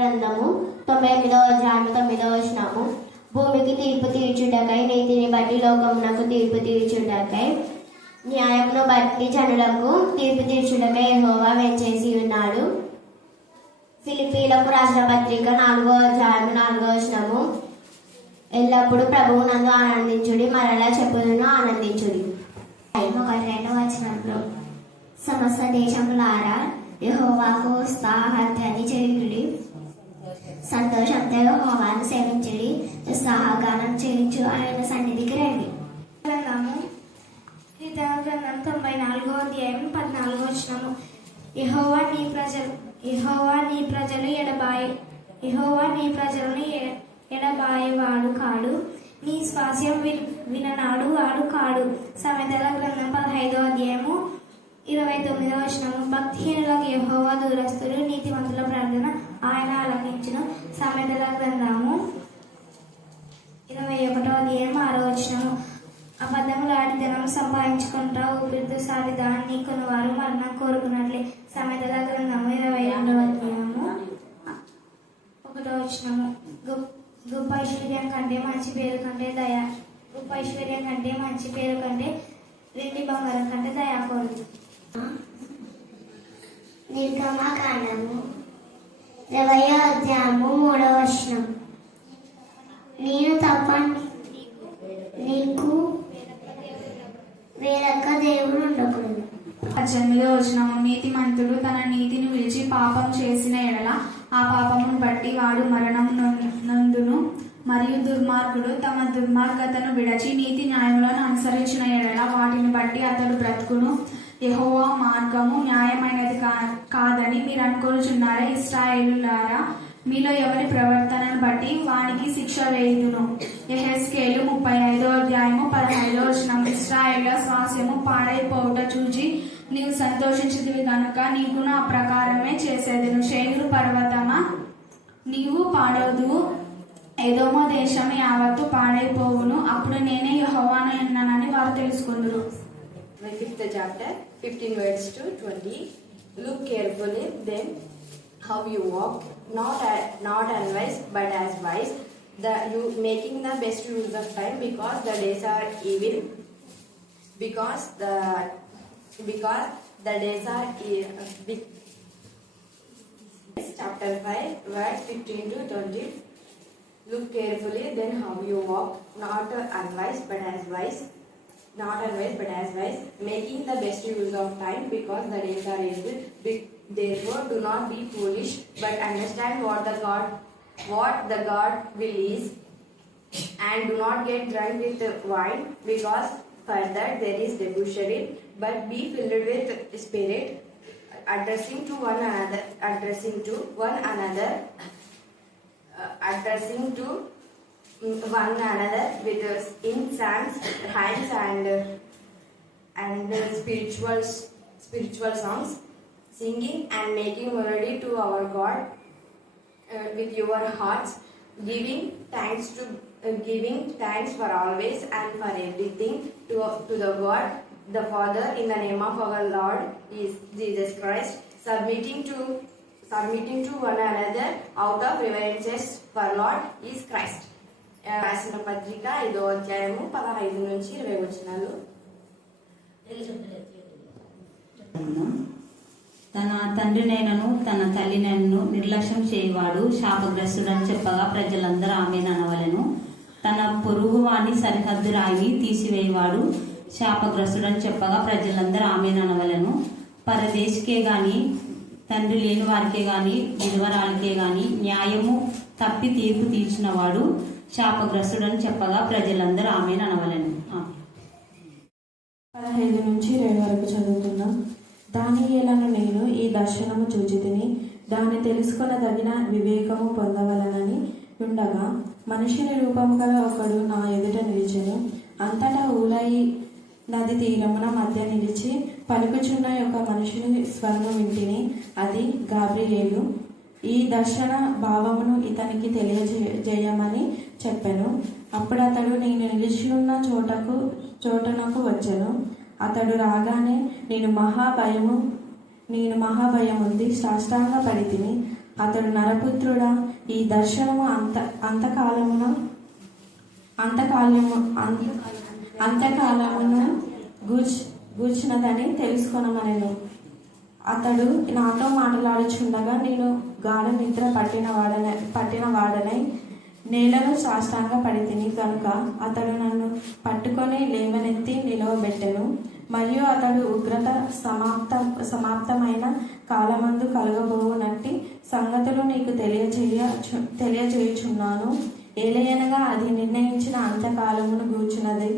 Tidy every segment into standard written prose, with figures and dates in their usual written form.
గ్రంథము 9వ అధ్యాయం 9వ వచనము. భూమికి తీర్పు తీర్చుటకై, నీతిని బట్టి లోకమునకు తీర్పు తీర్చుటకై, న్యాయమును బట్టి జనులకు తీర్పు తీర్చుటకై యెహోవా వేంచేసి ఉన్నాడు. ఫిలిప్పీలకు రాసిన పత్రిక 4వ అధ్యాయం 4వ వచనము. ఎల్లప్పుడూ ప్రభువు నందు ఆనందించుడి, మరలా చెప్పుదును ఆనందించుడి. 1-2 వచనంలో, సమస్త దేశములారా యెహోవాకు ఉత్సాహధ్వని చేయుడి, సంతోషంతో యెహోవాను సేవించుడి, ఉత్సాహగానం చేయించు ఆయన సన్నిధికి రండి. కీర్తన గ్రంథం 94వ అధ్యాయం 14వ వచనము. యెహోవా నీ ప్రజలను ఎడబాయేవాడు కాడు, నీ స్వాస్యం విననాడు వాడు కాడు. సామెతల గ్రంథం 15వ అధ్యాయము 29వ వచనము. భక్తిహీనులకు యెహోవా దూరస్తుడు, నీతిమంతుల ప్రార్థన ఆయన ఆలకించును. సామెతల గ్రంథము 21వ అధ్యాయం 6వ వచనము. అబద్ధములాడి ధనం సంపాదించుకుంటా ఊపిరితో సారి దాన్ని కొనువారు మరణం కోరుకున్నట్లే. సామెతల గ్రంథము 22వ అధ్యాయము 1వ వచనము. గొప్ప ఐశ్వర్యం కంటే మంచి పేరు కంటే గొప్ప ఐశ్వర్యం కంటే మంచి పేరు కంటే వెండి బంగారం కంటే దయాకోరు. నిర్గమకాండము 20వ అధ్యాయము 3వ వచనం. నేను తప్ప నీకు వేరొక దేవుడు ఉండకూడదు. 18వ వచనము. నీతిమంతుడు తన నీతిని విడిచి పాపం చేసిన ఎడల ఆ పాపమును బట్టి వాడు మరణం నందును, మరియు దుర్మార్గుడు తమ దుర్మార్గతను విడచి నీతి న్యాయములను అనుసరించిన ఎడల వాటిని బట్టి అతడు బ్రతుకును. యెహోవా మార్గము న్యాయమైనది కాదని మీరు అనుకొనుచున్నారా? ఇశ్రాయేలులారా, మీలో ఎవరి ప్రవర్తనను బట్టి వానికి శిక్ష వేయుదును. యెహెజ్కేలు 35వ అధ్యాయము 15వ వచనం. ఇశ్రాయేలు స్వాస్యము పాడైపోవుట చూచి నీవు సంతోషించితివి గనుక నీకు నా ప్రకారమే చేసేదను. శేయీరు పర్వతమా, నీవు పాడవుదువు, ఎదోము దేశం యావత్తు పాడైపోవును. అప్పుడు నేనే యెహోవాను అన్నానని వారు తెలుసుకుందురు. 5th chapter 15 verse to 20. Look carefully then how you walk, not unwise but as wise, you making the best use of time, because the days are evil, because the days are evil. Chapter 5 verse 15 to 20. Look carefully then how you walk, not unwise but as wise, making the best use of time, because the days are evil. Therefore do not be foolish, but understand what the God will is, and do not get drunk with wine, because further there is debauchery, but be filled with spirit, addressing one another with in psalms, hymns and spiritual songs, singing and making melody to our God with your hearts, giving thanks for always and for everything to the God the Father in the name of our Lord is Jesus Christ, submitting to one another out of reverences for Lord is Christ. రాసిన పత్రిక 5వ అధ్యాయము 15 నుంచి 20 వచనాలు. తన తండ్రినైనను తన తల్లినైనను నిర్లక్ష్యం చేయవాడు శాపగ్రస్తుడని చెప్పగా ప్రజలందరూ ఆమేన్ అనవలెను. తన పొరుగువాని సరిహద్దు రాయిని తీసివేయవాడు శాపగ్రస్తుడని చెప్పగా ప్రజలందరూ ఆమేన్ అనవలెను. పరదేశికే గాని తండ్రి లేని వారికే గాని విధవరాలికే గాని న్యాయము తప్పి తీర్పు తీర్చినవాడు శాపగ్రస్తుడని చెప్పగా ప్రజలందరూ ఆమేన్ అనవలెను. 15 నుంచి 2 వరకు చదువుతున్నాం. దానియేలను నేను ఈ దర్శనము చూచితిని, దాన్ని తెలుసుకొనదగిన వివేకము పొందవలనని ఉండగా మనుషుని రూపము గల ఒకడు నా ఎదుట నిలిచెను. అంతటా ఊలయి నది తీరమున మధ్య నిలిచి పలుకుచున్న యొక్క మనుషుని స్వరము వింటిని. అది గాబ్రియేలు. ఈ దర్శన భావమును ఇతనికి తెలియజేయమని చెప్పెను. అప్పుడు అతడు నేను నిలిచి ఉన్న చోటనకు వచ్చెను. అతడు రాగానే నేను మహాభయముంది సాష్టాంగ పడితిని. అతడు నరపుత్రుడా, ఈ దర్శనము అంతకాలమును గూర్చినదని తెలుసుకొనమనెను. అతడు నాతో మాట్లాడుచుండగా నేను గాఢ నిద్ర పట్టిన వాడనై నేలను సాష్టాంగ పడితిని. కనుక అతడు నన్ను పట్టుకొని లేవనెత్తి నిలవబెట్టెను. మరియు అతడు ఉగ్రత సమాప్తమైన కాలమందు కలగబోవునట్టి సంగతులు నీకు తెలియజేయుచున్నాను. ఏలయనగా అది నిర్ణయించిన అంతకాలమును గూర్చున్నది.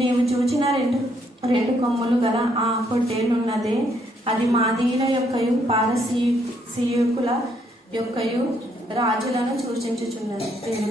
నీవు చూచిన రెండు కొమ్ములు గల ఆ పొట్టేలున్నదే, అది మాదీయుల యొక్కయు పారసీయుకుల యొక్కయు రాజులను సూచించుచున్నది. పేరు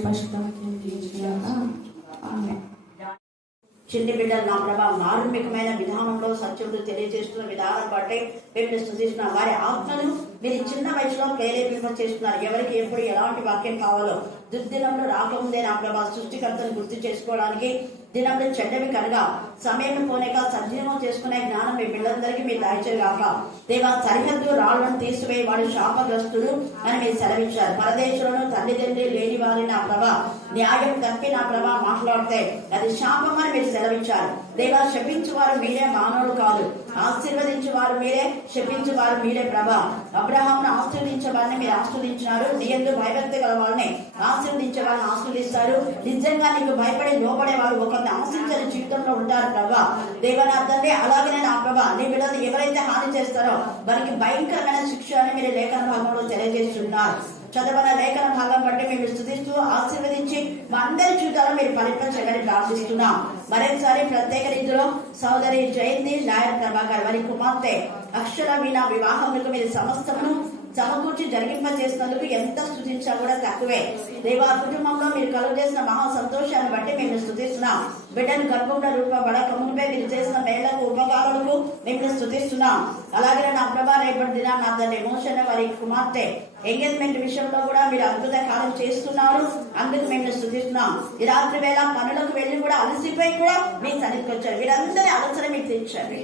చిన్ని బిడ్డలు నా ప్రభా మార్మికమైన విధానంలో సత్యములు తెలియజేస్తున్న విధానం బట్టి మేము స్తుతిస్తున్నాం. వారి ఆత్మను మీరు చిన్న వయసులో ప్రేరేపింప చేస్తున్నారు. ఎవరికి ఎప్పుడు ఎలాంటి వాక్యం కావాలో దుర్దినంలో రాకముందే నా ప్రభా సృష్టికర్తను గుర్తు చేసుకోవడానికి దినంలో చెడ్డవి కనుక సమయం పోనేక సద్వినియోగం చేసుకునే జ్ఞానం మీ పిల్లలందరికీ మీరు దాయిచేగాక. దేవా సరిహద్దు రాళ్లను తీసివేయి వాడు శాపగ్రస్తుడు అని మీరు సెలవిచ్చారు. పరదేశంలో తల్లిదండ్రి లేని వారి నా ప్రభా న్యాయం తప్పి నా ప్రభా మాట్లాడితే అది శాపం అని మీరు సెలవిచ్చారు. దేవా శపించువారు మీరే, మానవులు కాదు. ఆశీర్వదించేవారు మీరే, శపించేవారు మీరే ప్రభా. అబ్రహాంను ఆశీర్వదించే వారిని మీరు ఆశీర్వదించినారు. నీ యందు భయభక్తి గల వారిని ఆశీర్వదించే వారిని ఆశీర్వదిస్తారు. నిజంగా నీకు భయపడి లోపడేవారు ఒకరిని ఆశించని జీవితంలో ఉంటారు ప్రభా. దేవనార్థండి అలాగనే నా ప్రభా నీ బిడ్డలు ఎవరైతే హాని చేస్తారో వారికి భయంకరమైన శిక్ష అని మీరు లేఖన భాగంలో తెలియజేస్తున్నారు. చదవన లేఖన భాగం బట్టి మేము స్తుతిస్తూ ఆశీర్వదించి మా అందరి జీవితాల్లో మీరు ఫలింపచేయాలని ప్రార్థిస్తున్నాం. మరొకసారి ప్రత్యేక రీతిలో సోదరి జయంతి నాయర్ ప్రభాకర్ వారి కుమార్తె అక్షర వీణ వివాహములకు మీరు సమస్తమును సమకూర్చి జరిగింపజేసినందుకు ఎంత స్తుతించా కూడా తక్కువే. దేవా కుటుంబంలో మీరు కలుగజేసిన మహా సంతోషాన్ని బట్టి మేము స్తుతిస్తున్నాం. బిడ్డను గర్భంలో రూపబడక మునిపే మీరు చేసిన మేళ్లకు ఉపకారాలకు మేము స్తుతిస్తున్నాం. అలాగే నా ప్రభా రేపటి దిన నా తండ్రి మోషన్ వారి కుమార్తె ఎంగేజ్మెంట్ విషయంలో కూడా మీరు అద్భుత కార్యం చేస్తున్నారు. అందుకు మేము స్తుతిస్తున్నాం. ఈ రాత్రి వేళ పనులకు వెళ్ళి కూడా అలసిపోయి కూడా మీ సన్నిధికి వచ్చారు. వీరందరి అవసరం మీకు తీర్చండి.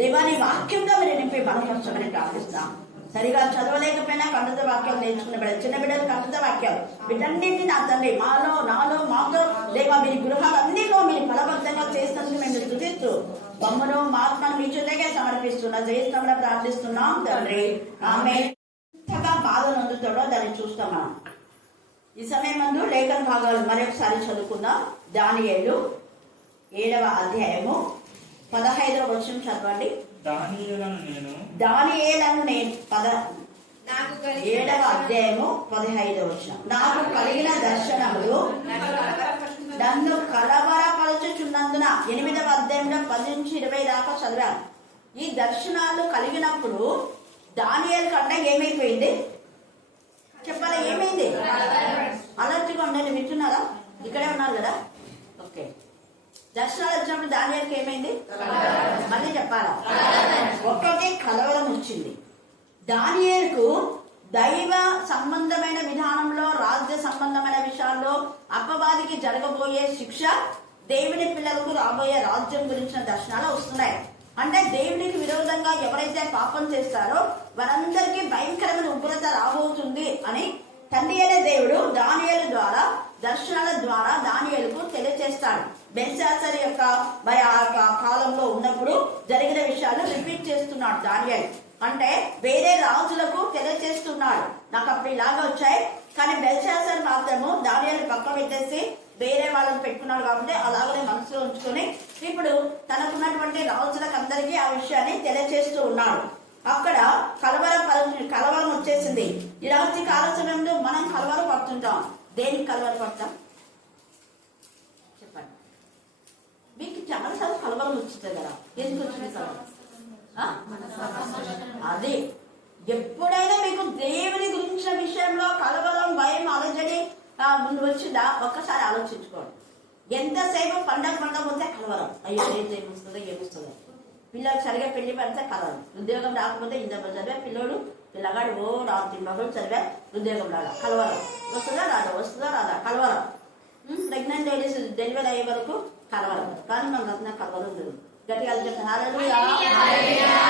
దేవాని వాక్యంగా మీరు నింపి బలపరచమని ప్రార్థిస్తాం. సరిగా చదవలేకపోయినా కంఠత వాక్యాలు నేర్చుకున్న బిడ్డ చిన్న బిడ్డలు కంఠత వాక్యాలు వీటన్నింటినీ నా తండ్రి మాలో నాలో మాతో లేక మీరు గృహాలన్నిలో మీరు ఫలబద్ధంగా చేసినందుకు మేము స్తుతిస్తూ బొమ్మను ఆత్మను మీ చుట్టకే సమర్పిస్తున్నా జయిస్తామని ప్రార్థిస్తున్నాం తండ్రి. ఆమె ఎంతగా బాధ నందుతాడో దాన్ని చూస్తాం మనం. ఈ సమయం ముందు లేఖన భాగాలు మరొకసారి చదువుకుందాం. దానియేలు 7వ అధ్యాయము 15వ వచనం చదవండి. దానియేలను నేను 7వ అధ్యాయము 15వ వచనం. నాకు కలిగిన దర్శనములు నన్ను కలవరపరచుచున్నందున 8వ అధ్యాయంలో 10 నుంచి 20 దాకా చదివాను. ఈ దర్శనాలు కలిగినప్పుడు దానియేలు కంటే ఏమైపోయింది చెప్పాలా? ఏమైంది? అలర్ట్గా ఉండండి. వింటున్నారా? ఇక్కడే ఉన్నారు కదా? ఓకే. దర్శనాలు వచ్చినప్పుడు దానియేలుకి ఏమైంది? మళ్ళీ చెప్పాలా? ఒక్కటే కలవరం వచ్చింది. దానియేలుకు దైవ సంబంధమైన విధానంలో, రాజ్య సంబంధమైన విషయాల్లో అపవాదికి జరగబోయే శిక్ష, దేవుని పిల్లలకు రాబోయే రాజ్యం గురించిన దర్శనాలు వస్తున్నాయి. అంటే దేవునికి విరోధంగా ఎవరైతే పాపం చేస్తారో వారందరికీ భయంకరమైన ఉగ్రత రాబోతుంది అని తండ్రి అయిన దేవుడు దానియేలు ద్వారా, దర్శనాల ద్వారా దానియేలుకు తెలియజేస్తాడు. బెల్షాత్సర్ యొక్క మరి ఆ కాలంలో ఉన్నప్పుడు జరిగిన విషయాలు రిపీట్ చేస్తున్నాడు దానియేలు. అంటే వేరే రాజులకు తెలియజేస్తున్నాడు, నాకు అప్పుడు ఇలాగా వచ్చాయి. కానీ బెల్షాత్సర్ మాత్రము దానియేలు పక్క పెట్టేసి వేరే వాళ్ళని పెట్టుకున్నాడు కాబట్టి అలాగనే మనసులో ఉంచుకొని ఇప్పుడు తనకున్నటువంటి రాజులకు అందరికీ ఆ విషయాన్ని తెలియజేస్తూ ఉన్నాడు. అక్కడ కలవరం వచ్చేసింది. ఈ రాత్రి కాల సమయంలో మనం కలవరం పడుతుంటాం. దేనికి కలవరం పడతాం చెప్పండి. మీకు చాలాసార్లు కలవరం వచ్చింది కదా, ఎందుకు వచ్చింది కలవరం? అదే, ఎప్పుడైనా మీకు దేవుని గురించిన విషయంలో కలవరం, భయం, అలజడి ముందు వచ్చిందా ఒక్కసారి ఆలోచించుకోండి. ఎంతసేపు పండగ పోతే కలవరం, అయ్యో ఏమొస్తుందో. పిల్లలు సరిగా పెళ్లి పడితే కలవరం, ఉద్యోగం రాకపోతే ఇంత చదివే పిల్లగాడు ఓ రాత్రి మగలు చదివే ఉద్యోగం రాదా కలవరం, వస్తుందా రాదా కలవరం. ప్రెగ్నెంట్ లేడీస్ డెలివరీ అయ్యే వరకు కలవరం. కానీ మన రత్న కలవరం లేదు. గట్టిగా చెప్తాను హల్లెలూయా,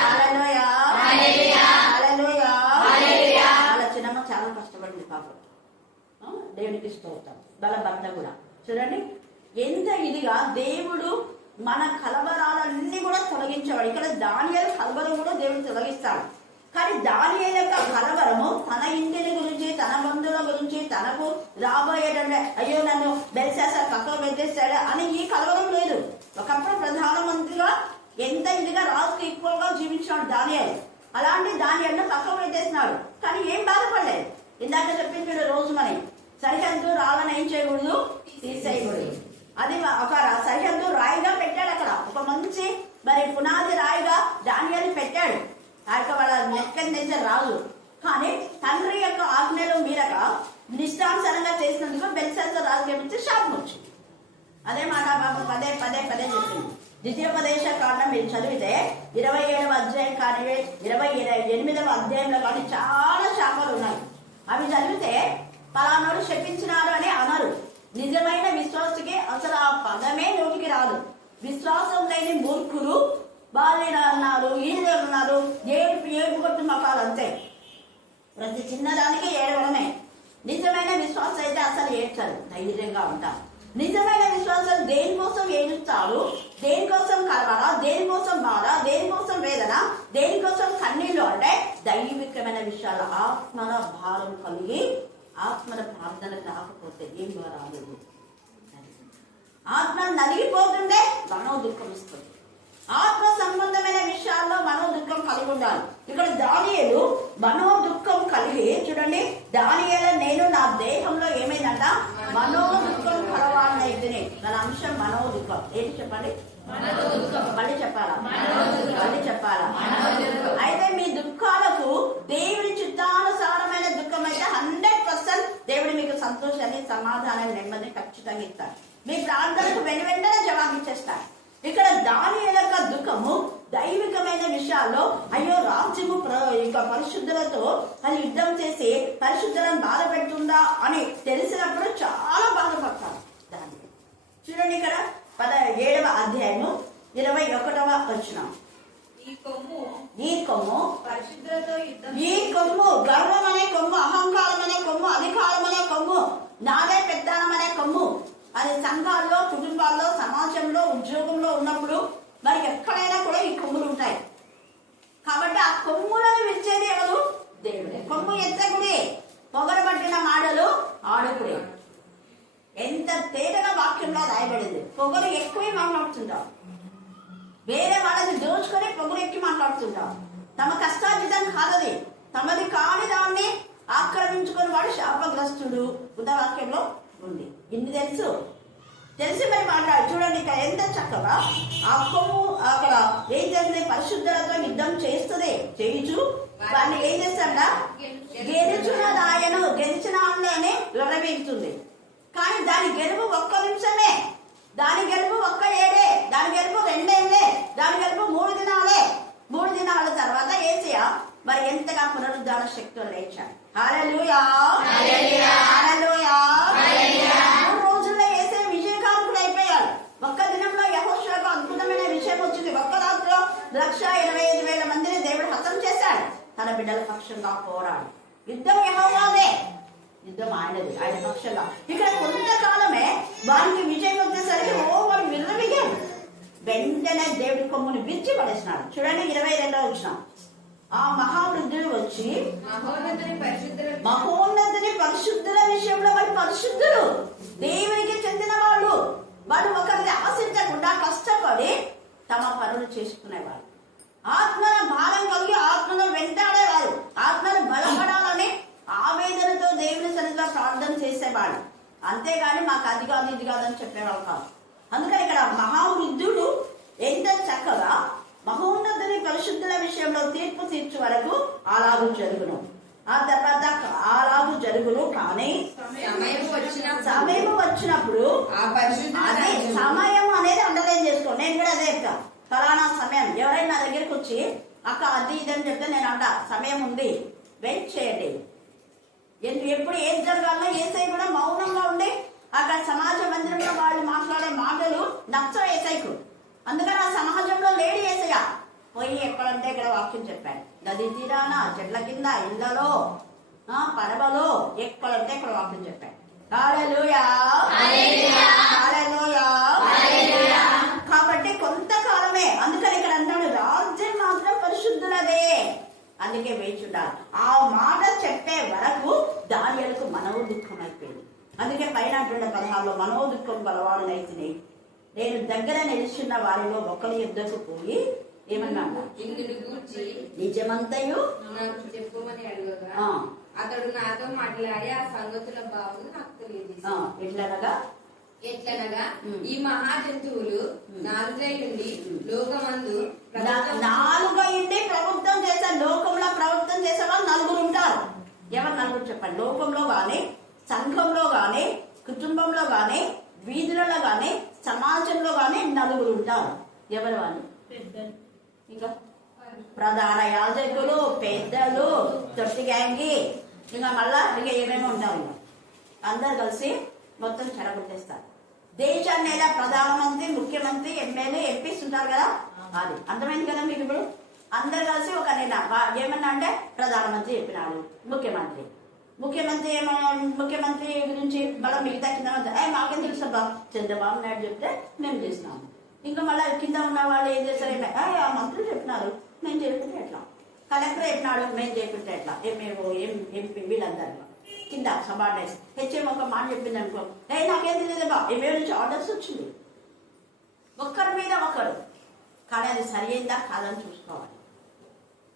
హల్లెలూయా, హల్లెలూయా. వాళ్ళ చిన్నమ్మ చాలా కష్టపడింది పాపం, దేవునికి స్తోత్రం. వాళ్ళ భర్త కూడా చూడండి ఎంత ఇదిగా దేవుడు మన కలవరాలన్నీ కూడా తొలగించేవాడు. ఇక్కడ దానియేలు కలవరం కూడా దేవుడు తొలగిస్తాడు. కానీ దానియేలు యొక్క కలవరము తన ఇంటిని గురించి, తన బంధువుల గురించి, తనకు రాబోయేటంటే అయ్యో నన్ను బెల్షాత్సర్ పక్కకు పెట్టేస్తాడు అని ఈ కలవరం లేదు. ఒకప్పుడు ప్రధానమంత్రిగా ఎంత ఇదిగా రాజుకు ఈక్వల్ గా జీవించాడు దానియేలు. అలాంటి దానియేలును పక్కకు పెట్టేసినాడు. కానీ ఏం బాధపడలేదు. ఇందాక చెప్పించాడు రోజు మరి సరిహద్దు రాళ్ళని ఏం చేయకూడదు, తీసేయకూడదు. అది ఒక సరిహద్దు రాయిగా పెట్టాడు. అక్కడ ఒక మంచి మరి పునాది రాయిగా దానియేలు పెట్టాడు. ఆ యొక్క వాళ్ళ నెక్కని రాజు. కానీ తండ్రి యొక్క ఆజ్ఞలు మీరక నిష్టానుసారంగా చేసినందుకు బెల్షాత్సర్ రాజుకి ఏమిచ్చి శాపం వచ్చింది. అదే మాట బాబు పదే చెప్పింది. ద్వితీయోపదేశ కాండం మీరు చదివితే 27వ అధ్యాయం కానీ 28వ అధ్యాయంలో కానీ చాలా శాపాలు ఉన్నాయి. అవి చదివితే పలానాడు శపించినారు అని అనరు. నిజమైన విశ్వాసకి అసలు ఆ పదమే నోటికి రాదు. విశ్వాసం లేని మూర్ఖులు వాళ్ళు అన్నారు, వీళ్ళు అన్నారు, ఏడుపు కొట్టు మకాలు అంతే. ప్రతి చిన్నదానికి ఏడవడమే. నిజమైన విశ్వాసం అయితే అసలు ఏడ్చారు, ధైర్యంగా ఉంటారు. నిజమైన విశ్వాసం దేనికోసం ఏడుస్తారు, దేనికోసం కలవర, దేనికోసం బాధ, దేనికోసం వేదన, దేనికోసం కన్నీళ్ళు అంటే దైవికమైన విషయాలు ఆత్మల భారం కలిగి ఆత్మల ప్రార్థనకు రాకపోతే ఏం రాలేదు. ఆత్మ నలిగిపోతుంటే మనో దుఃఖం ఇస్తుంది. ఆత్మ సంబంధమైన విషయాల్లో మనో దుఃఖం కలిగి ఉండాలి. ఇక్కడ దానియేలు మనో దుఃఖం కలిగి చూడండి, దానియేలు నేను నా దేహంలో ఏమైందంట మనో దుఃఖం కలవాలనైతేనే. దాని అంశం మనో దుఃఖం ఏంటి చెప్పండి, మళ్ళీ చెప్పాలా. అయితే మీ దుఃఖాలకు దేవుని చిత్తానుసారమైన దుఃఖం అయితే 100% దేవుడు మీకు సంతోషాన్ని, సమాధానాన్ని, నెమ్మదిని ఖచ్చితంగా ఇస్తాడు. మీ ప్రార్థనకు వెంటనే జవాబిచ్చేస్తాడు. ఇక్కడ దానియేలు యొక్క దుఃఖము దైవికమైన విషయాల్లో అయ్యో రాజ్యము పరిశుద్ధులతో అది యుద్ధం చేసి పరిశుద్ధులను బాధ పెడుతుందా అని తెలిసినప్పుడు చాలా బాధపడతాడు. దాన్ని చూడండి ఇక్కడ 17వ అధ్యాయము 21వ వచనం. ఈ కొమ్ము గర్వం అనే కొమ్ము, అహంకారం అనే కొమ్ము, అధికారం అనే కొమ్ము, నాదే పెద్దానం అనే కొమ్ము. అది సంఘాల్లో, కుటుంబాల్లో, సమాజంలో, ఉద్యోగంలో ఉన్నప్పుడు మరి ఎక్కడైనా కూడా ఈ కొమ్ములు ఉంటాయి. కాబట్టి ఆ కొమ్ములను విడిచేది ఎవరు? దేవుడే. కొమ్ము ఎత్తకుడే, పొగరబట్టిన మాటలు ఆడకుడే. ఎంత తేటగా వాక్యంలో రాయబడింది. పొగరు ఎక్కువే మాట్లాడుతుంటాం, వేరే వాళ్ళని దోచుకొని పొగరు ఎక్కి మాట్లాడుతుంటాం. తమ కష్టార్జితం కాదది, తమది కాని దాన్ని ఆక్రమించుకుని వాడు శాపగ్రస్తుడు. బుద్ధవాక్యంలో ఉంది. ఇన్ని తెలిసి మరి మాట్లాడు. చూడండి ఇక్కడ ఎంత చక్కగా ఆ కొమ్ము అక్కడ ఏం చేస్తుంది, పరిశుద్ధులతో యుద్ధం చేస్తుంది. చేయించు వాడిని ఏం చేస్తాడా, గెలిచిన దాయను, గెలిచిన ఆమెనే విరవీగుతుంది. కానీ దాని గెలుపు 1 నిమిషమే, దాని గెలుపు 1 ఏడే, దాని గెలుపు 2 ఏళ్ళే, దాని గెలుపు 3 దినాలే. 3 దినాల తర్వాత ఏసియా మరి ఎంతగా బిడ్డల పక్షంగా పోరాడు. యుద్ధం యెహోవాదే, యుద్ధం ఆయనది, ఆయన పక్షంగా. ఇక్కడ కొంతకాలమే వారికి విజయం వచ్చేసరికి వాడు విర్రవిగాడు. వెంటనే దేవుడి కొమ్ముని విరిచి పడేసినాడు. చూడండి 22వ వచనం. ఆ మహావృద్ధుడు వచ్చి మహోన్నతుని పరిశుద్ధుల విషయంలో వాడు పరిశుద్ధుడు, దేవునికి చెందిన వాళ్ళు. వాడు ఒకరిని ఆశించకుండా కష్టపడి తమ పనులు చేసుకునేవారు. ఆత్మల భారం కలిగి ఆత్మను వెంటాడేవారు. ఆత్మను బలపడాలని ఆవేదనతో దేవుని సన్నిధిలో ప్రార్థన చేసేవాడు. అంతేగాని మాకు అది కాదు ఇది కాదని చెప్పేవాళ్ళు కాదు. అందుకని ఇక్కడ మహావృద్ధుడు ఎంత చక్కగా మహోన్నతుని పరిశుద్ధుల విషయంలో తీర్పు తీర్చు వరకు అలాగూ జరుగును. ఆ తర్వాత అలాగూ జరుగును. కానీ సమయం వచ్చినప్పుడు అదే సమయం అనేది అండర్లైన్ చేసుకో. నేను కూడా అదే చెప్తా, ఫలానా సమయం. ఎవరైనా నా దగ్గరికి వచ్చి అక్క అది ఇది అని చెప్తే నేను అంట సమయం ఉంది, వెయిట్ చేయండి. ఎప్పుడు ఏం జరగాలన్నా ఏసై కూడా మౌనంగా ఉండి అక్కడ సమాజ మందిరంలో వాళ్ళు మాట్లాడే మాటలు నచ్చ ఏసైకు. అందుకని ఆ సమాజంలో లేడీ ఏసయ్య పోయి ఎక్కడంటే ఇక్కడ వాక్యం చెప్పాడు. నది తీరాన, చెట్ల కింద, ఇళ్లలో, పడవలో, ఎక్కడంటే ఇక్కడ వాక్యం చెప్పాడు. హల్లెలూయా, హల్లెలూయా. కాబట్టి కొంతకాలమే. అందుకని ఇక్కడ అంటాడు రాజ్యం మాత్రం పరిశుద్ధులదే, అందుకే వేచి ఉండాలి. ఆ మాట చెప్పే వరకు దానియలకు మనో దుఃఖం అయిపోయింది. అందుకే పైన 16లో మనో దుఃఖం గలవాడునైతిని నేను దగ్గర నిలిచిన వారిలో ఒకరి యుద్ధకు పోయి ఏమన్నా నిజమంతయు చెప్పుమని అడగగా అతడు నాతో మాట్లాడి ఆ సంగతుల బాబు నాకు తెలియదు. ఎట్లనగా ఈ మహా జంతువులు నాలుగైండి లోకమందు నాలుగైండి ప్రభుత్వం చేసే, లోకంలో ప్రభుత్వం చేసే వాళ్ళు నలుగురు ఉంటారు. ఎవరు నలుగురు చెప్పండి? లోకంలో గాని, సంఘంలో గాని, కుటుంబంలో గాని, వీధులలో గాని, సమాజంలో గాని నలుగురు ఉంటారు. ఎవరు వాళ్ళు? ఇంకా ప్రధాన యాజకులు, పెద్దలు, తొట్టి గ్యాంగి, ఇంకా మళ్ళా ఇంకా ఏమేమో ఉంటారు. అందరు కలిసి మొత్తం చెడగొట్టేస్తారు. దేశాన్ని ఎలా ప్రధానమంత్రి, ముఖ్యమంత్రి, ఎమ్మెల్యే, ఎంపీస్ ఉంటారు కదా, అది అర్థమైంది కదా మీకు. ఇప్పుడు అందరు కలిసి ఒక ఏమన్నా అంటే ప్రధానమంత్రి చెప్పినాడు, ముఖ్యమంత్రి ఏమన్నా, ముఖ్యమంత్రి గురించి మళ్ళీ మిగతా కింద మాకేం తెలుసు బా, చంద్రబాబు నాయుడు చెప్తే మేము చేసినాము. ఇంకా మళ్ళీ కింద ఉన్న వాళ్ళు ఏం చేస్తారు, ఆ మంత్రులు చెప్పినారు మేము చేస్తుంటే ఎట్లా, కలెక్టర్ చెప్పినాడు మేము చేస్తుంటే ఎట్లా, ఎంఏఓ ఎంపీ వీళ్ళందరూ కింద సబార్డినేట్స్. హెచ్ఎం ఒక మాట చెప్పింది అనుకో, నాకేం తెలియదు బా, ఎంఏ నుంచి ఆర్డర్స్ వచ్చింది ఒక్కరి మీద ఒకరు. కానీ అది సరి అయిందా కాదని చూసుకోవాలి.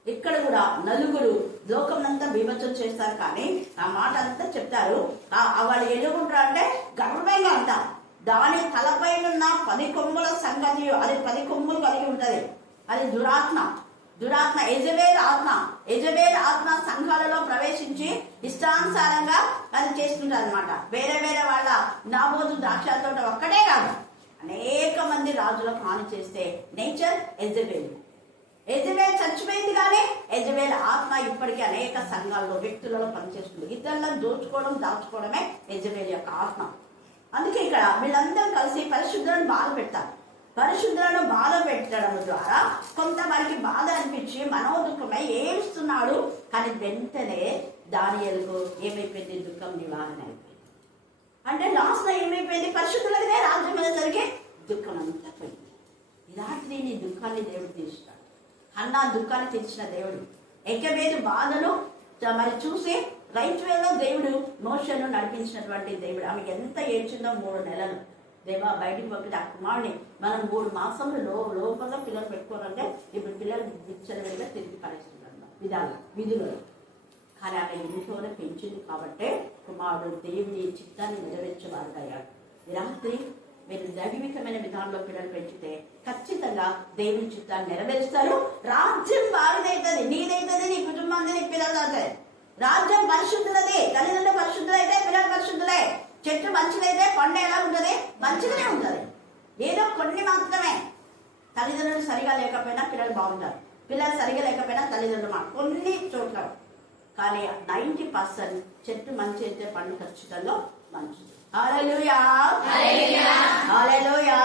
ఇక్కడ కూడా నలుగురు లోకమంతా బీభత్సం చేస్తారు, కానీ ఆ మాట అంతా చెప్తారు. వాళ్ళు ఎదుగుంటారు అంటే గర్వంగా అంటారు. దాని తలపైన 10 కొమ్ముల సంగతి, అది 10 కొమ్ములు కలిగి ఉంటది. అది దురాత్మ. యెజబేల్ ఆత్మ సంఘాలలో ప్రవేశించి ఇష్టానుసారంగా అది చేస్తుంటారు అనమాట. వేరే వాళ్ళ నాబోతు ద్రాక్ష తోట ఒక్కటే కాదు, అనేక మంది రాజులకు హాని చేస్తే నేచర్ యెజబేల్ చచ్చిపోయింది. కానీ యెజబేల్ ఆత్మ ఇప్పటికీ అనేక సంఘాల్లో, వ్యక్తులలో పనిచేస్తుంది. ఇతరులను దోచుకోవడం, దాచుకోవడమే యెజబేల్ యొక్క ఆత్మ. అందుకే ఇక్కడ వీళ్ళందరూ కలిసి పరిశుద్ధులను బాధ పెడతారు. పరిశుద్ధులను బాధ పెట్టడం ద్వారా కొంతమందికి బాధ అనిపించి మనోదుఃఖమై ఏడుస్తున్నాడు. కానీ వెంటనే దానియేలుకు ఏమైపోయింది? దుఃఖం నివారణ అయిపోయింది. అంటే లాస్ట్ లో ఏమైపోయింది? పరిశుద్ధులనే రాజ్యం అనేసరికి దుఃఖం అంతా పోయింది. ఇలాంటి నీ దుఃఖాన్ని దేవుడు తీర్చుతాడు. అన్నా దుఃఖాన్ని తీర్చిన దేవుడు. ఎక్కబేదు బాధను మరి చూసి రైట్ వేలో దేవుడు మోషను నడిపించినటువంటి దేవుడు. ఆమెకి ఎంత ఏడ్చిందో 3 నెలలు. దేవా బయటికి పంపితే ఆ కుమారుని మనం 3 మాసంలో లోపల పిల్లలు పెట్టుకోవాలంటే ఇప్పుడు పిల్లలు విచ్చలవిడిగా తిరిగి పడేస్తున్నారు విధులు. కానీ ఆమె ఇంట్లోనే పెంచింది కాబట్టే కుమారుడు దేవుని చిత్తాన్ని నెరవేర్చేవారుగా అయ్యాడు. ఈ రాత్రి మీరు దైవికమైన విధానంలో పిల్లలు పెంచితే ఖచ్చితంగా దేవుని చిత్తాన్ని నెరవేరుస్తారు. రాజ్యం వారిదైతుంది, నీదైతుంది, నీ కుటుంబాన్ని, నీ పిల్లలు అవుతాయి. రాజ్యం పరిశుద్ధులది. తల్లిదండ్రులు పరిశుద్ధులైతే పిల్లలు పరిశుద్ధులే. చెట్టు మంచిదైతే పండు ఎలా ఉంటుంది? మంచిగానే ఉంటుంది. ఏదో కొన్ని మాత్రమే. తల్లిదండ్రులు సరిగా లేకపోయినా పిల్లలు బాగుంటారు, పిల్లలు సరిగా లేకపోయినా తల్లిదండ్రులు కొన్ని చోట్ల. కానీ 90% చెట్టు మంచి అయితే పండు ఖచ్చితంగా మంచిది. హల్లెలూయా, హల్లెలూయా.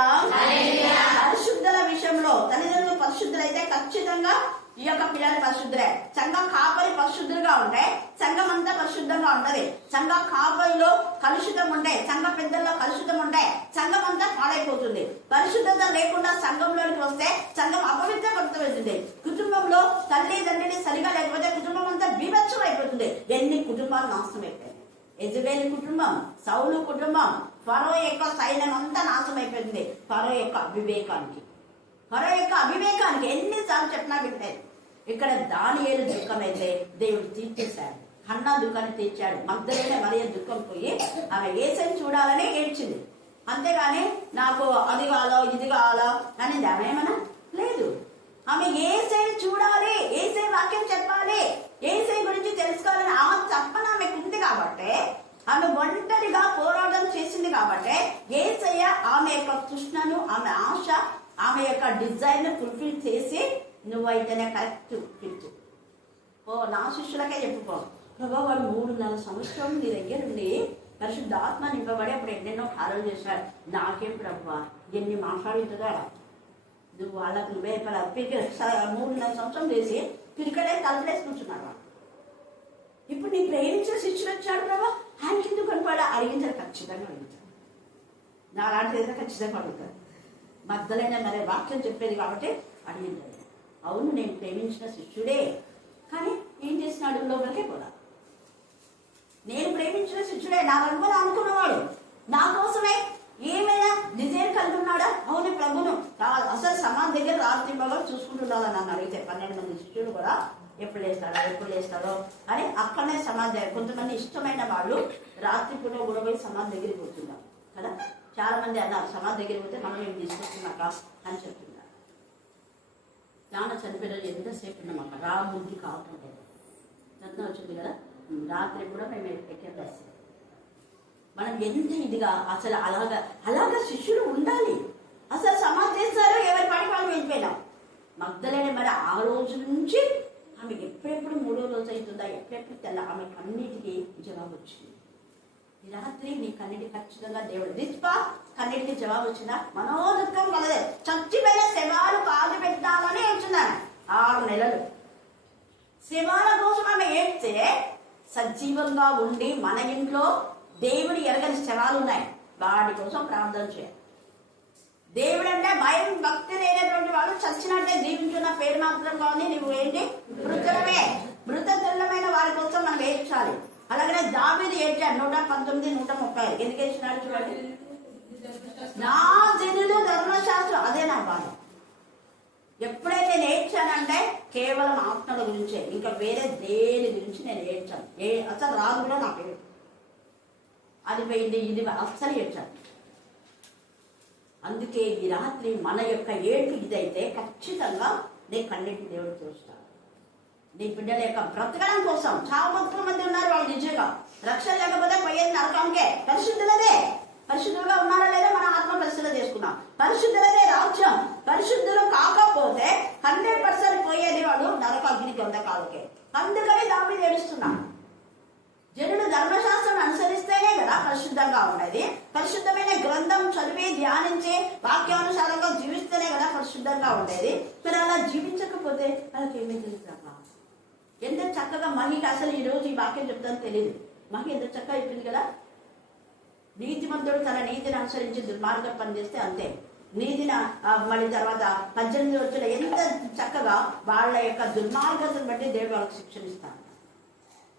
పరిశుద్ధుల విషయంలో తల్లిదండ్రులు పరిశుద్ధులైతే ఖచ్చితంగా ఈ యొక్క పిల్లలు పరిశుద్ధులే. సంఘ కాపరి పరిశుద్ధులుగా ఉంటే సంఘం అంతా పరిశుద్ధంగా ఉంటది. సంఘ కాపరిలో కలుషితం ఉంటే, సంఘ పెద్దల్లో కలుషితం ఉంటే సంఘం అంతా పాడైపోతుంది. పరిశుద్ధత లేకుండా సంఘంలోనికి వస్తే సంఘం అపవిత్రపడుతుంది. కుటుంబంలో తల్లి తండ్రిని సరిగా లేకపోతే కుటుంబం అంతా బీభత్సం అయిపోతుంది. ఎన్ని కుటుంబాలు నాశనం అయిపోయాయి. యెజబెలు కుటుంబం, సౌలు కుటుంబం, ఫరో యొక్క సైన్యం అంతా నాశనం అయిపోయింది. ఫరో యొక్క అవివేకానికి ఎన్నిసార్లు చెప్పినా వింటాయి. ఇక్కడ దానియేలు దుఃఖం అయితే దేవుడు తీర్చేశాడు. హన్నా దుఃఖాన్ని తీర్చాడు. మగ్దలేనే మరియ దుఃఖం పోయి ఆమె యేసుని చూడాలని ఏడ్చింది. అంతేగాని నాకు అది కావాలో ఇది కావాలో అని ఆమెమన్నా లేదు. ఆమె యేసుని చూడాలి, యేసు వాక్యం చెప్పాలి, యేసు గురించి తెలుసుకోవాలని ఆమె తప్పన ఆమెకు ఉంది కాబట్టి, ఆమె ఒంటరిగా పోరాటం చేసింది కాబట్టి యేసయ్య ఆమె యొక్క తృష్ణను, ఆమె ఆశ, ఆమె యొక్క డిజైన్ ఫుల్ఫిల్ చేసి నువ్వైతేనే కరెక్ట్ ఫిట్ నా శిష్యులకే చెప్పుకో ప్రభా వాడు 3.5 సంవత్సరాలు నీ దగ్గర ఉండి పరిశుద్ధాత్మ నింపబడి అప్పుడు ఎన్నెన్నో కార్యాలు చేశాడు. నాకేం ప్రభా ఎన్ని మాట్లాడుతుందా నువ్వు వాళ్ళకు నువ్వే 3.5 సంవత్సరం చేసి పిరికడే తలపడేసి కూర్చున్నాడు. ఇప్పుడు నీ ప్రేమించిన శిష్యులు వచ్చాడు ప్రభా ఆయన కింద కనుకోడా అడిగించారు. ఖచ్చితంగా అడిగించారు. నా లాంటి ఏదైనా ఖచ్చితంగా అడుగుతారు. మగ్దలేనే మరి వాక్యం చెప్పేది కాబట్టి అడిగింది. అవును నేను ప్రేమించిన శిష్యుడే, కానీ ఏం చేసినాడు లోపలికే పోదా. నేను ప్రేమించిన శిష్యుడే, నా వెనుకలు అనుకున్నవాడు, నా కోసమే ఏమైనా డిజైన్ కలిగి ఉన్నాడా? అవును ప్రభును అసలు సమాధి దగ్గర రాత్రి పగలు చూసుకుంటున్నాడు నన్ను అడిగితే 12 మంది శిష్యులు కూడా ఎప్పుడు లేస్తాడో అని అక్కడనే సమాధి. కొంతమంది ఇష్టమైన వాళ్ళు రాత్రి పూట కూడా పోయి సమాధి దగ్గరికి పోతున్నారు కదా. చాలా మంది అన్నారు సమాధి దగ్గరికి పోతే మనం ఏం తీసుకొస్తున్నాక అని చెప్తున్నారు. నాన్న చనిపోయిన ఎంతసేపు ఉన్నామక్క రాబుద్ధి కావటం లేదు. రత్నం వచ్చింది కదా, రాత్రి కూడా మేము ఎక్కేస్తాం. మనం ఎంత ఇదిగా అసలు అలాగా శిష్యులు ఉండాలి. అసలు సమాధి చేస్తారు, ఎవరి పని వాళ్ళు వెళ్ళిపోయినాం. మగ్దలేనే మరి ఆ రోజు నుంచి ఆమె ఎప్పుడెప్పుడు 3వ రోజు అవుతుందా, ఎప్పుడెప్పుడు తెల్ల ఆమె కన్నిటికి జవాబు వచ్చింది. ఈ రాత్రి నీ కన్నిటి ఖచ్చితంగా దేవుడు దిష్పా కన్నిటికి జవాబు వచ్చిందా? మనోదుఃఖం కలదే. చచ్చిపోయిన శవాలు కాలు పెట్టాలని ఏడ్చున్నాను 6 నెలలు. శవాల కోసం ఆమె ఏడ్చే సజీవంగా ఉండి మన ఇంట్లో దేవుడు ఎరగని శవాలు ఉన్నాయి, వాటి కోసం ప్రార్థన చేయాలి. దేవుడు అంటే భయం భక్తి లేనటువంటి వాళ్ళు చచ్చినట్టే దీవించున్న పేరు మాత్రం కానీ నువ్వు ఏంటి మృతులమే. మృతతుల్యమైన వారి కోసం మనం ఏడ్చాలి. అలాగనే దావీదు ఏడ్చాడు 119, 130. ఎందుకు ఏడ్చినాడు చూడండి. నా జనులు ధర్మశాస్త్రం, అదే నా బాధ. ఎప్పుడైతే నేను ఏడ్చానంటే కేవలం ఆత్మల గురించే, ఇంకా వేరే దేని గురించి నేను ఏడ్చాను. అసలు రాదు కూడా నాకు ఏడు. అది పోయింది ఇది అస్సలు ఏడ్చాను. అందుకే ఈ రాత్రి మన యొక్క ఏడుపు ఇదైతే ఖచ్చితంగా నీ కన్నిటి దేవుడు చూస్తాడు. నీ బిడ్డల యొక్క బ్రతకడం కోసం చాలా మంది ఉన్నారు. వాళ్ళు నిజంగా రక్షణ లేకపోతే పోయేది నరకంకే. పరిశుద్ధులుగా ఉన్నారా లేదా మన ఆత్మ పరిశుద్ధ చేసుకున్నాం. పరిశుద్ధులదే రాజ్యం. పరిశుద్ధులు కాకపోతే 100% పోయేది వాడు నరకాగ్ని గంధకాలకే. అందుకని దావీదు ఏడుస్తున్నాడు. జనుడు ధర్మశాస్త్రం అనుసరిస్తేనే కదా పరిశుద్ధంగా ఉండేది. పరిశుద్ధమైన గ్రంథం చదివి ధ్యానించి వాక్యానుసారంగా జీవిస్తేనే కదా పరిశుద్ధంగా ఉండేది. మరి అలా జీవించకపోతే వాళ్ళకి ఏమీ తెలుసు. ఎంత చక్కగా మహికి అసలు ఈ రోజు ఈ వాక్యం చెప్తాను తెలియదు. మహి ఎంత చక్కగా అయిపోయింది కదా. నీతిమంతుడు తన నీతిని అనుసరించి దుర్మార్గం పనిచేస్తే అంతే. నీతిని మళ్ళీ తర్వాత 18 రోజులు ఎంత చక్కగా వాళ్ళ యొక్క దుర్మార్గతను బట్టి దేవుడు వాళ్ళకి శిక్షణిస్తాడు.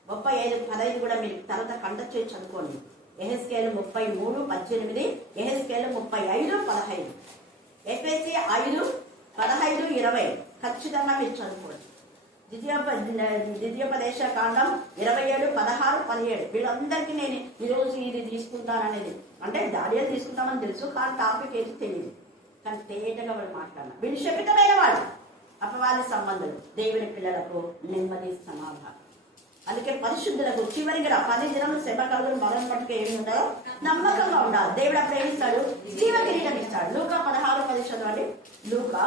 35-15 కూడా మీరు తర్వాత కంట చేసి చదువుకోండి. యెహెజ్కేలు 33:18, యెహెజ్కేలు 35:15, ఎఫెసీ 5:15-20 ఖచ్చితంగా మీరు చదువుకోండి. ద్వితీయోపదేశ కాండం 27:16-17. వీళ్ళందరికీ నేను ఈరోజు ఇది తీసుకుంటాననేది అంటే దాడియా తీసుకుంటామని తెలుసు, కానీ టాపిక్ ఏది తెలియదు. కానీ తేటగా వాళ్ళు మాట్లాడినా వీళ్ళు శపితమైన వాళ్ళు, అపవాది సంబంధులు. దేవుని పిల్లలకు నెమ్మది సమాధానం. అందుకే పరిశుద్ధులకు చివరిగా 10 దినములు శ్రమ కలుగును, మరణం మటుకు ఏమి ఉండదో నమ్మకంగా ఉండాలి. దేవుడు ప్రేమిస్తాడు, జీవ కిరీటం ఇస్తాడు. లూకా 16:10 చదవండి. లూకా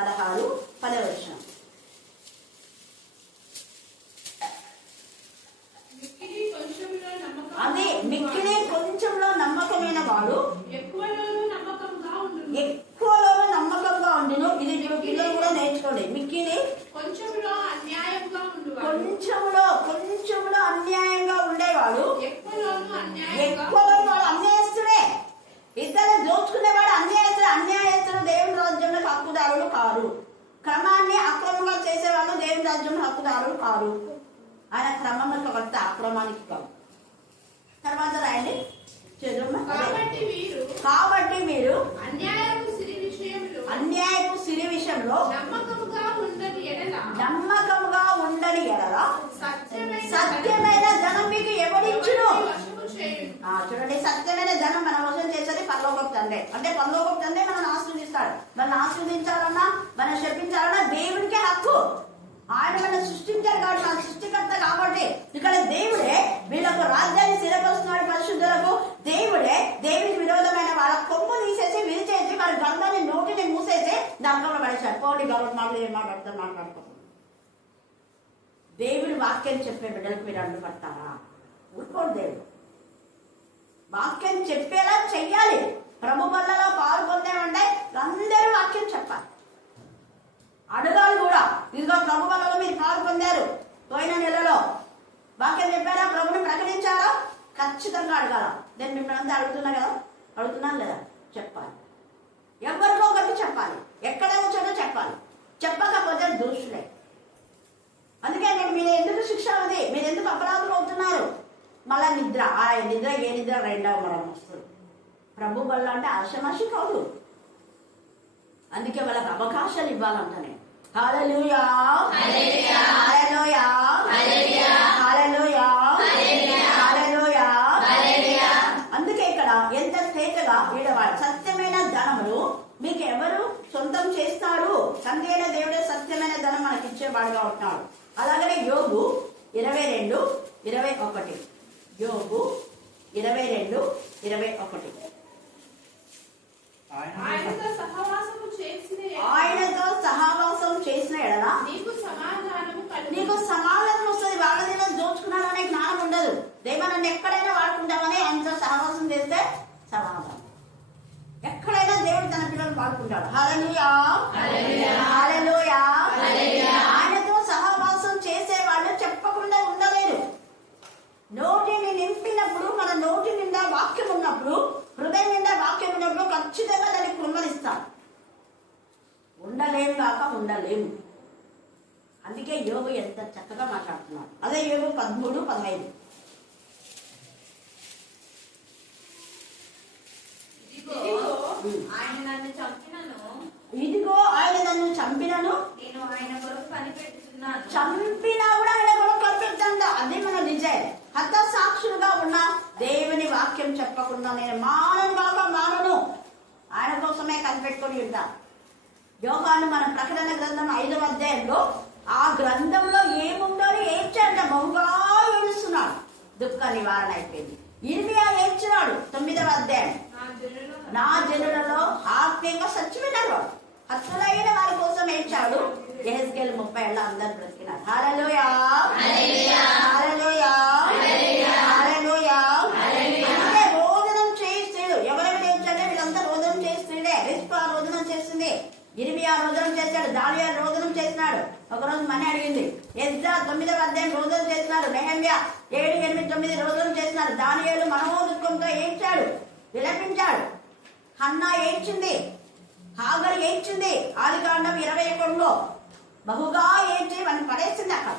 16:10. అదే మిక్కిలి కొంచెంలో నమ్మకమైన వాడు ఎక్కువలోనూ నమ్మకంగా ఉండును. ఇది మీరు పిల్లలు కూడా నేర్చుకోండి. మిక్కిలి హక్కుదారులు కారు. క్రమాన్ని అక్రమంగా చేసేవాళ్ళు దేవుని రాజ్యంలో హక్కుదారులు కారు. ఆయన క్రమంలో వస్తే అక్రమానికి కాదు. తర్వాత రాయండి చదువు. కాబట్టి మీరు అన్యాయపు సిరి విషయంలో నమ్మకముగా ఉండని ఎడల సత్యమైన ధనం మీకు ఎవరిచ్చును? చూడండి, సత్యమైన ధనం మనం వసూలు చేసేది పరలోకపు తండ్రి. అంటే పరలోకపు తండ్రి మనం ఆశీర్వదిస్తాడు. మనం ఆశీర్వదించాలన్నా మనం శపించాలన్నా దేవుడికే హక్కు. ఆయన మనం సృష్టించారు కాబట్టి, మన సృష్టికర్త కాబట్టి ఇక్కడ దేవుడే వీళ్ళకు రాజ్యాన్ని స్థిరపరుస్తున్నాడు. పరిశుద్ధులకు దేవుడే దేవునికి విరోధమైన వాళ్ళ కొమ్ము తీసేసి విరిచేసి వాళ్ళ గంధాన్ని నోటిని మూసేసి నరకంలో పడేశాడు. పోటీ గవర్నమెంట్ మాటలు ఏం మాట్లాడుకో. దేవుడి వాక్యం చెప్పే బిడ్డలకు మీరు అడ్డుపడతారా? ఊరుకోడు. దేవుడు వాక్యం చెప్పేలా చెయ్యాలి. ప్రభు వల్లలో పాల్గొంటే అందరూ వాక్యం చెప్పాలి, అడగాలి కూడా. ఇదిగో ప్రభు వల్లలో మీరు పాల్గొందారు, పోయిన నెలలో వాక్యం చెప్పారా, ప్రభుని ప్రకటించారా? ఖచ్చితంగా అడగాల. నేను మిమ్మల్ని అంతా అడుగుతున్నా కదా, అడుగుతున్నాను లేదా? చెప్పాలి. ఎవరికో ఒకటి చెప్పాలి, ఎక్కడ వచ్చాడో చెప్పాలి. చెప్పకపోతే దోషులే. అందుకే మీరు ఎందుకు శిక్ష ఉంది, మీరు ఎందుకు అపరాధులు అవుతున్నారు? మళ్ళా నిద్ర, ఆ నిద్ర ఏ నిద్ర? రెండవ మరణం వస్తుంది. ప్రభు వల్ల అంటే ఆశమాషి కాదు. అందుకే వాళ్ళకి అవకాశాలు ఇవ్వాలంటనే. హల్లెలూయా, హల్లెలూయా, హల్లెలూయా, హల్లెలూయా, హల్లెలూయా. అందుకే ఇక్కడ ఎంత శ్రేష్టగా వీడవాడు. సత్యమైన ధనములు మీకు ఎవరు సొంతం చేస్తారు? తండ్రి అయిన దేవుడే సత్యమైన ధనం మనకి ఇచ్చేవాడుగా ఉంటున్నాడు. అలాగనే యోబు 22:21. యోబు 22:21. ఆయనతో సహవాసం చేసిన ఎడల నీకు సమాధానం వస్తుంది. వాళ్ళ దగ్గర దోచుకున్నాడనే జ్ఞానం ఉండదు. దేవ నన్ను ఎక్కడైనా వాడుకుంటామని ఆయనతో సహవాసం చేస్తే సమాధానం. ఎక్కడైనా దేవుడు తన పిల్లలు వాడుకుంటాడు. హల్లెలూయా, హల్లెలూయా. ఆయనతో సహవాసం చేసే వాళ్ళు చెప్పకుండా ఉండలేరు. నోటిని నింపినప్పుడు, మన నోటి నిండా వాక్యం ఉన్నప్పుడు, హృదయం నిండా వాక్యం ఉన్నప్పుడు ఖచ్చితంగా దాన్ని కృంగలిస్తాం. ఉండలేము కాక ఉండలేము. అందుకే యోబు ఎంత చక్కగా మాట్లాడుతున్నాడు. అదే యోబు 13:15. ఇదిగో ఆయన నన్ను చంపినను నేను ఆయన కొరకు కనిపెట్టుచున్నాను. చంపినా కూడా ఆయన కొరకు కనిపెట్టండి. అది మన నిజం. హత సాక్షులుగా ఉన్న దేవుని వాక్యం చెప్పకుండా నేను మానను ఆయన కోసమే కనిపెట్టుకొని ఉంటా. యోహాను మన ప్రకటన గ్రంథం 5వ అధ్యాయంలో ఆ గ్రంథంలో ఏముందో ఏడ్చంట, బహుగా ఏడుస్తున్నాడు. దుఃఖ నివారణ అయిపోయింది. ఇర్మియా ఏడ్చినాడు 9వ అధ్యాయం. నా జనులలో ఆత్మీయంగా చచ్చిపోయినాడు. హత్తులైన వారి కోసం ఏడ్చాడు. యెహెజ్కేలు 30 ఏళ్ళ అందరు బ్రతికినారు. హల్లెలూయా, హల్లెలూయా, హల్లెలూయా. అంటే రోదనం చేయిస్తాడు. ఎవరెవరు ఏడ్చాడే వీళ్ళంతా రోదనం చేస్తుండే. రిస్పా రోదనం చేస్తుంది, ఇర్మియా రోదనం చేశాడు, దానియేలు రోదనం చేసినాడు. ఒకరోజు మనీ అడిగింది. ఎజ్రా 9వ అధ్యాయం రోదనం చేసినాడు. నెహెమ్యా 7, 8, 9 రోదనం చేసినాడు. దానియేలు మనోదుఃఖంతో ఏడ్చాడు, విలపించాడు. హన్నా ఏడ్చింది, హాగరు ఏడ్చింది. ఆదికాండం 21లో బహుగా ఏడ్చి మనం పడేసింది అక్కడ.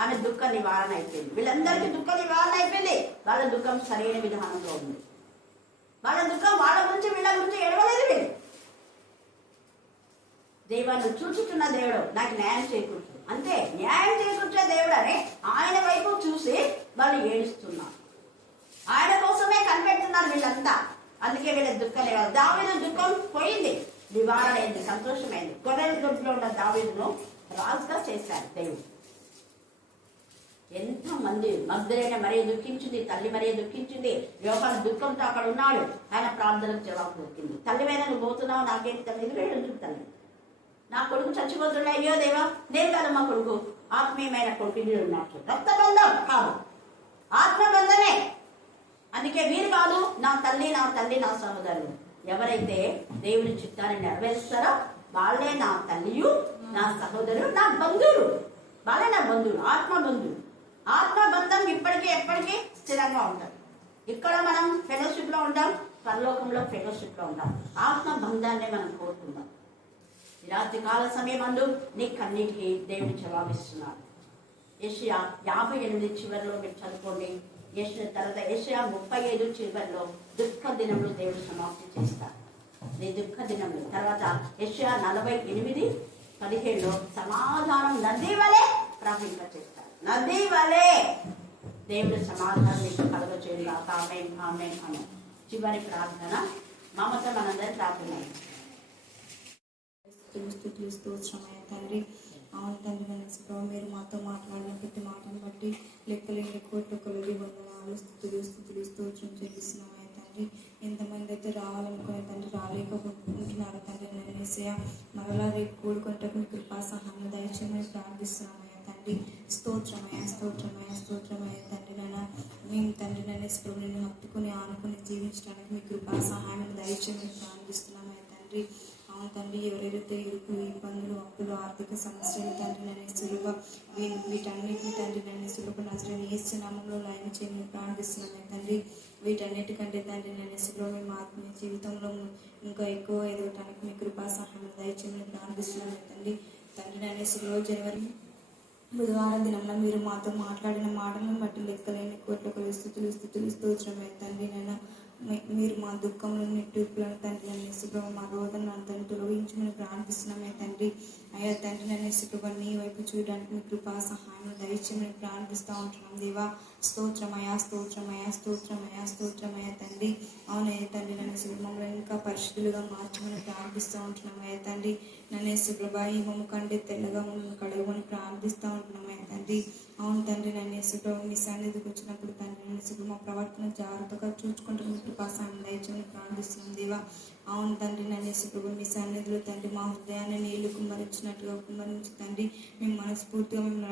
ఆమె దుఃఖ నివారణ అయిపోయింది. వీళ్ళందరికీ దుఃఖ నివారణ అయిపోయింది. వాళ్ళ దుఃఖం సరైన విధానంలో ఉంది. వాళ్ళ దుఃఖం వాళ్ళ గురించి వీళ్ళ గురించి ఎడవలేదు. వీళ్ళు దేవాన్ని చూచుతున్న దేవుడు నాకు న్యాయం చేకూర్చు, అంతే. న్యాయం చేకూర్చే దేవుడు అని ఆయన వైపు చూసి వాళ్ళు ఏడుస్తున్నారు. ఆయన కోసమే కనిపెడుతున్నారు వీళ్ళంతా. అందుకే వీళ్ళ దుఃఖం లేదు. దావీదు దుఃఖం పోయింది, నివారణ అయింది, సంతోషమైంది. గొర్రెల దొడ్లో ఉన్న దావీదును రాజుగా చేశారు దేవుడు. ఎంతో మంది మగ్ధులైన మరీ దుఃఖించింది, తల్లి మరీ దుఃఖించింది. యోహాను దుఃఖంతో అక్కడ ఉన్నాడు. ఆయన ప్రార్థనకు జవాబు దొరికింది. తల్లివైన నువ్వు పోతున్నావు, నాకేం తెలియదు, వేడు తల్లి. నా కొడుకు చచ్చిపోతున్నా, అయ్యో దేవా, నేను కాదు మా కొడుకు, ఆత్మీయమైన కొడుకు వీడు ఉన్నట్టు. రక్తబంధం కాదు, ఆత్మబంధమే. అందుకే వీరు కాదు, నా తల్లి నా సహోదరులు. ఎవరైతే దేవుని చిత్తాన్ని నెరవేరుస్తారో వాళ్ళే నా తల్లియు, నా సహోదరుడు, నా బంధువులు. వాళ్ళే నా బంధువులు, ఆత్మబంధువులు. ఆత్మబంధం ఇప్పటికీ ఎప్పటికీ స్థిరంగా ఉంటుంది. ఇక్కడ మనం ఫెలోషిప్ లో ఉంటాం, పరలోకంలో ఫెలోషిప్ లో ఉంటాం. ఆత్మబంధాన్ని మనం కోరుకుందాం. ఈ రాత్రి కాల సమయమందు నీ కన్నీటికి దేవుడు జవాబిస్తున్నాడు. యెషయా 58 చివరిలో మీరు చదువుకోండి. తర్వాత యెషయా 35 చివరిలో దుఃఖ దినములు దేవుడు సమాప్తి చేస్తారు. నీ దుఃఖ దినములు. తర్వాత యెషయా 48:17లో సమాధానం నది వలె ప్రవహింపచేస్తారు. నది వలె దేవుడు సమాధానం మీకు కలుగచేయుగా. ఆమేన్, ఆమేన్, ఆమేన్. చివరి ప్రార్థన మమత మనందరి ప్రార్థన. స్తోత్రమయ్య తండ్రి. అవును తండ్రి, నన్ను మీరు మాతో మాట్లాడిన ప్రతి మాటను బట్టి లెక్కలేని కోట్ల కొలది వందనాలు స్థుతులు స్తోత్రం చెల్లిస్తున్నామయ్య తండ్రి. ఎంతమంది అయితే రావాలనుకునే తండ్రి రాలేకపోతున్నారు తండ్రి. నేను ఏసయ్య మరలా రేపు కూడుకుంటకు మీ కృపా సహాయం దయచేయమని ప్రార్థిస్తున్నామయ్య తండ్రి. స్తోత్రమయ్య తండ్రి. మేము తండ్రి నన్ను నిన్ను హత్తుకుని ఆనుకుని జీవించడానికి మీ కృపా సహాయం దయచేయమని ప్రార్థిస్తున్నామయ్య తండ్రి. అవును తండ్రి, ఎవరైతే ఇరుకులు, ఇబ్బందులు, అప్పులు, ఆర్థిక సమస్యలు తండ్రి నన్ను సులువ వీటన్నిటిని తండ్రి నన్ను సులువ నజరేయుని యేసు నామములో లయం చేయమని ప్రార్థిస్తున్నాను తండ్రి. వీటన్నిటికంటే తండ్రి నన్ను సులువ మేము ఆత్మీయ జీవితంలో ఇంకా ఎక్కువ ఎదగటానికి మీ కృపా సహాయం దయచేయమని ప్రార్థిస్తున్నాను తండ్రి. నన్ను సులువ జనవరి బుధవారం దినంలో మీరు మాతో మాట్లాడిన మాటలను బట్టి లెక్కలేని కోట్ల స్థుతులు స్తోత్రమయ్య తండ్రి. నన్ను మీరు మా దుఃఖంలో నిట్టూర్పులను తండ్రి నన్ను ఇసుప్రభ మా రోదన అంతని తొలగించమని ప్రార్థిస్తున్నామే తండ్రి. అయ్యా తండ్రి నన్ను ఇసుప్రభ నీ వైపు చూడడానికి మీ కృపా సహాయం దయచేయమని ప్రార్థిస్తూ ఉంటున్నాం దేవా. స్తోత్రమయ్యా తండ్రి. అవునయ్య తండ్రి, నన్ను సులభంలో ఇంకా పరిశుద్ధులుగా మార్చమని ప్రార్థిస్తూ ఉంటున్నామయ్య తండ్రి. నన్ను ఇసుప్రభ ఈ మమ్మ కంటే తెల్లగా మమ్మల్ని కడగమని ప్రార్థిస్తూ ఉంటున్నామయ్య తండ్రి. అవును తండ్రి, నన్ను ఇసుప్రభ మీ సన్నిధికి వచ్చినప్పుడు తండ్రి నన్ను ఇసుప్రభ మా ప్రవర్తన జాగ్రత్తగా చూసుకుంటూ మీ కృపాసాన్ని దయచేయమని ప్రార్థిస్తున్నాం దేవా. అవును తండ్రి, నన్ను ఇసుప్రభ మీ సన్నిధిలో తండ్రి మా హృదయాన్ని నీళ్లు కుమ్మరించినట్టుగా కుమ్మరించి తండ్రి మేము మనస్ఫూర్తిగా మిమ్మల్ని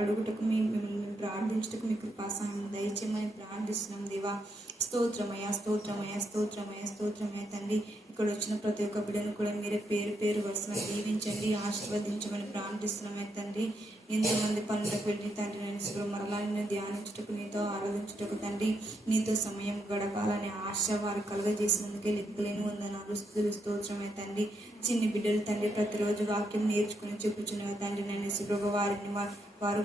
అడుగుటకు మిమ్మల్ని ప్రార్థించటకు మీ కృపాసాన్ని దయచేయమని ప్రార్థిస్తున్నాం దేవా. స్తోత్రమయ్యా తండ్రి. ఇక్కడ వచ్చిన ప్రతి ఒక్క బిడ్డను కూడా మీరే పేరు వరుసన దీవించండి, ఆశీర్వదించమని ప్రార్థిస్తున్నామే తండ్రి. ఎంతోమంది పనులకు వెళ్ళి తండ్రి నేను మరలా నిన్ను ధ్యానించుటకు, నీతో ఆరాధించుటకు తండ్రి, నీతో సమయం గడపాలనే ఆశ వారు కలుగజేసినందుకే లెక్కలేని వందనాలు స్తుతులు స్తోత్రమే తండ్రి. చిన్ని బిడ్డలు తండ్రి ప్రతిరోజు వాక్యం నేర్చుకుని చెప్పుచున్న తండ్రి నన్ను సుప్రభ వారు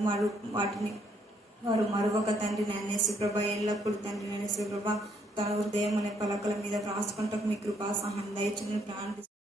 మరొక తండ్రి నన్ను సుప్రభ ఎల్లప్పుడు తండ్రి నన్ను సుప్రభ తన హృదయం అనే పలకల మీద వ్రాసుకుంటకు మీ కృపా సహాయం దయచేయమని ప్రార్థిస్తున్నాను.